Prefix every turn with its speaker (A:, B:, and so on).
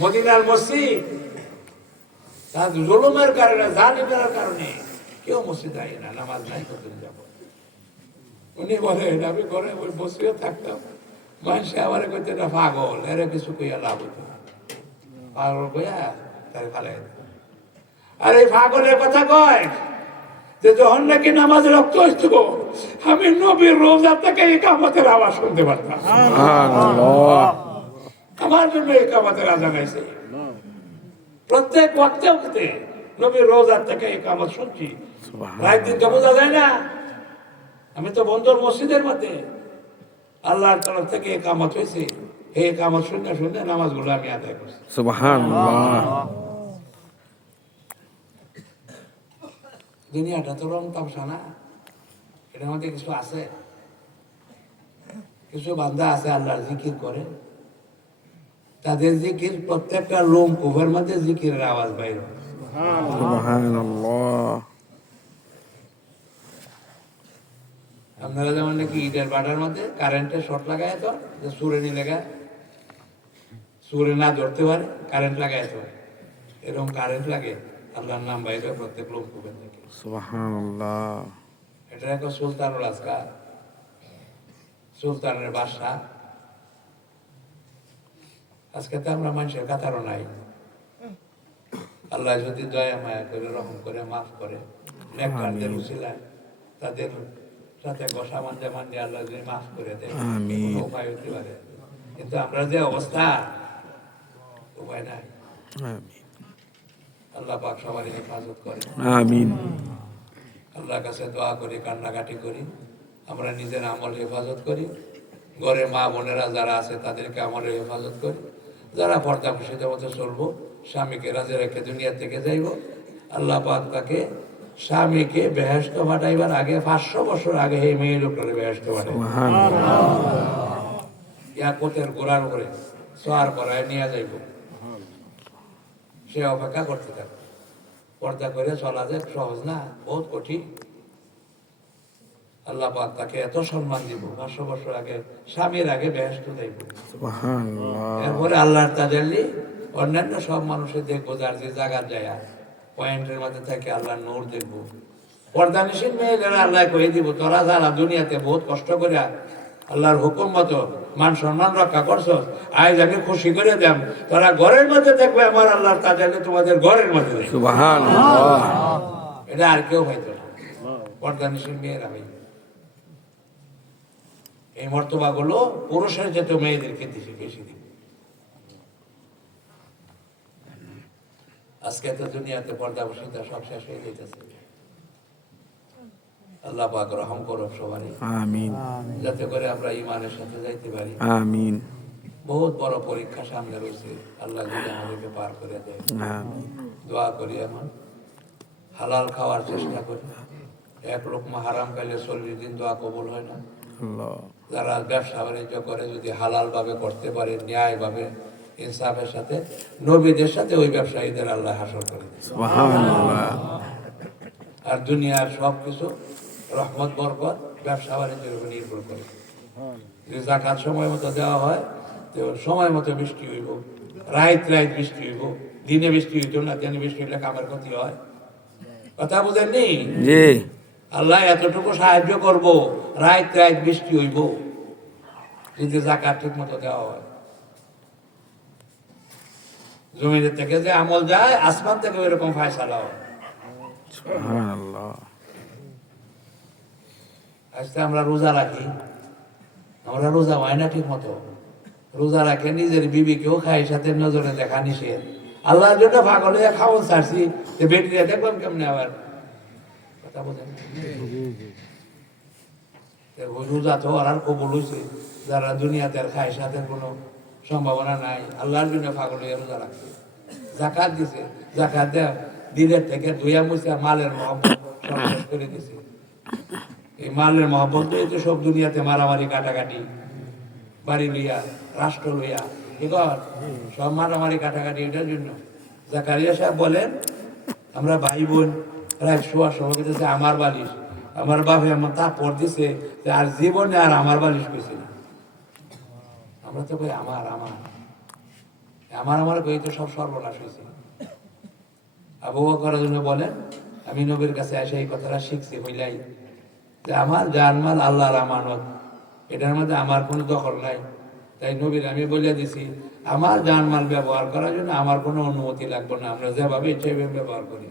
A: মদিনার মসজিদ। তার জুলুমের কারণে, জালিমের কারণে কেউ মসজিদ আই না, নামাজ নাই কতদিন যাব। উনি বলেন আমি ঘরে ওই বসেও থাকতাম। মানুষ আমার কইতে না পাগল, এর কিছু কইয়া লাভ হতো। পাগল কইয়া তার দিত। আর এই পাগলের কথা কয় যে, যখন নাকি নামাজ রক্ত হইত, আমি নবীর রোজা থেকে এই কামতের আওয়াজ শুনতে পারতাম। আমার জন্য এই কামতের আজান আইছে প্রত্যেক ওয়াক্তে ওয়াক্তে নবীর রোজার থেকে এই কামত শুনছি। রাত দিন তো বোঝা যায় না। আমি তো বন্দর মসজিদের মধ্যে আল্লাহর তরফ থেকে এই কামত হয়েছে। এই কামত শুনে শুনে নামাজগুলো আমি আদায় করছি। দুনিয়াটা তো রং তামসা না। এটার মধ্যে কিছু আছে? কিছু বান্দা আছে আল্লাহর জিকির করে। তাদের জিকির প্রত্যেকটা লোম কুভের মধ্যে জিকিরের আওয়াজ বাইর আপনারা যেমন নাকি ইটের বাটার মধ্যে কারেন্টের শর্ট লাগায় তো যে সুরে নি লেগা সুরে না ধরতে পারে কারেন্ট লাগায় তো। এরকম কারেন্ট লাগে আল্লাহর নাম বাইরে প্রত্যেক কুভের থেকে এটা একটা সুলতানুল আজকার। সুলতানের বাসা আজকে তো আমরা মানুষের কাতারও নাই। আল্লাহ যদি দয়া মায়া করে রহম করে মাফ করে নেককারদের উসিলায় তাদের সাথে বসা মানতে মানতে আল্লাহ যদি মাফ করে দেয় উপায় হতে পারে। কিন্তু আমরা যে অবস্থা উপায় নাই। আল্লাহ পাক সবারই হেফাজত করে।
B: আমিন।
A: আল্লাহর কাছে দোয়া করি কান্নাকাটি করি। আমরা নিজের আমল হেফাজত করি। ঘরে মা বোনেরা যারা আছে তাদেরকে আমলের হেফাজত করি। যারা পর্দা খুশিতে মতো চলবো স্বামীকে রাজে রেখে দুনিয়া থেকে যাইব। আল্লাহ পাক তাকে স্বামীকে বেহেস্ত পাঠাইবার আগে পাঁচশো বছর আগে এই মেয়ে লোকের বেহেস্ত পাঠাই কোটের গোড়ার উপরে সোয়ার করায় নিয়ে যাইব। সে অপেক্ষা করতে থাকবে পর্দা করে চলা যায় সহজ না? বহুত কঠিন। আল্লাহ পাক তাকে এত সম্মান দিব পাঁচশো বছর আগে স্বামীর আগে বেহেস্ত দেব এরপরে আল্লাহর তাজাল্লি অন্যান্য সব মানুষের দেখব যার যে জায়গা যায় পয়েন্টের মধ্যে থেকে আল্লাহর নূর দেখব। পর্দানিসীন মেয়েদের আল্লাহ কয়ে দিব তোরা যারা দুনিয়াতে বহুত কষ্ট করে আল্লাহর হুকুম মতো মান সম্মান রক্ষা করছ আজ আমি খুশি করে দেম তোরা ঘরের মধ্যে দেখবে আমার আল্লাহর তাজাল্লি তোমাদের ঘরের মধ্যে। এটা আর কেউ হয়তো না। পর্দানিসীন মেয়েরা হইবে এই মর্তবা গুলো পুরুষের যেত মেয়েদেরকে দিছে বেশি দিবে আজকে তো দুনিয়াতে পর্দা বসিতা সব শেষ হয়ে যেতেছে আল্লাহ পাক রহম করব সবারই।
B: আমিন।
A: যাতে করে আমরা ইমানের সাথে যাইতে পারি।
B: আমিন।
A: বহুত বড় পরীক্ষা সামনে রয়েছে। আল্লাহ যদি আমাদেরকে পার করে দেয়।
B: আমিন।
A: দোয়া করি এখন। হালাল খাওয়ার চেষ্টা করি। এক লোকমা হারাম খাইলে চল্লিশ দিন দোয়া কবুল হয় না। যারা ব্যবসা বাণিজ্য করে যদি হালাল ভাবে করতে পারে ন্যায় ভাবে ইনসাফের সাথে নবীদের সাথে ওই ব্যবসায়ীদের আল্লাহ হাসল করে আর দুনিয়ার সব কিছু রহমত বরকত ব্যবসা বাণিজ্যের উপর নির্ভর করে। যদি জাকাত সময় মতো দেওয়া হয় তো সময় মতো বৃষ্টি হইব রাইত রাইত বৃষ্টি হইব দিনে বৃষ্টি হইত না দিনে বৃষ্টি হইলে কামের ক্ষতি হয়। কথা বুঝেননি?
B: জি।
A: আল্লাহ এতটুকু সাহায্য করব রাইত রাইত বৃষ্টি হইব। যদি জাকাত ঠিক মতো দেওয়া হয়। জমিনের থেকে যে আমল যায় আসমান থেকে এরকম ফায়সালা হয়। আজকে আমরা রোজা রাখি। আমরা রোজা হয় না ঠিক মতো রোজা রাখে নিজের বিবিকেও খাই সাথে নজরে দেখা নিষেধ। আল্লাহর জন্য পাগল হয়ে খাওয়ান ছাড়ছি বেটিরা দেখলাম কেমনে আবার কথা বোঝেন রোজা তো আর কবুল হয়েছে যারা দুনিয়াতে আর খায় সাথে কোনো সম্ভাবনা নাই। আল্লাহর জন্য পাগল হয়ে রোজা রাখছে। জাকাত দিছে। জাকাত দেয় দিনের থেকে ধুয়া মুছে মালের মহব্বত করে দিছে। এই মালের মহব্বত দিয়ে তো সব দুনিয়াতে মারামারি কাটাকাটি বাড়ি লইয়া রাষ্ট্র লইয়া এবার সব মারামারি কাটাকাটি এটার জন্য। জাকারিয়া সাহেব বলেন আমরা ভাই বোন রাত শোয়ার সময় আমার বালিশ, আমার বাপে আমার তা পর দিছে যে আর জীবনে আর আমার বালিশ কইছে না। আমরা তো কই আমার আমার। আমার আমার কই তো সব সর্বনাশ হয়েছে আবু বকর জন্য বলেন, আমি নবীর কাছে এসে এই কথাটা শিখছি হইলাই যে আমার জানমাল আল্লাহর আমানত, এটার মধ্যে আমার কোনো দখল নাই। তাই নবীর আমি বলে দিছি, আমার জানমাল ব্যবহার করার জন্য আমার কোনো অনুমতি লাগবে না, আমরা যেভাবে ইচ্ছে ব্যবহার করি।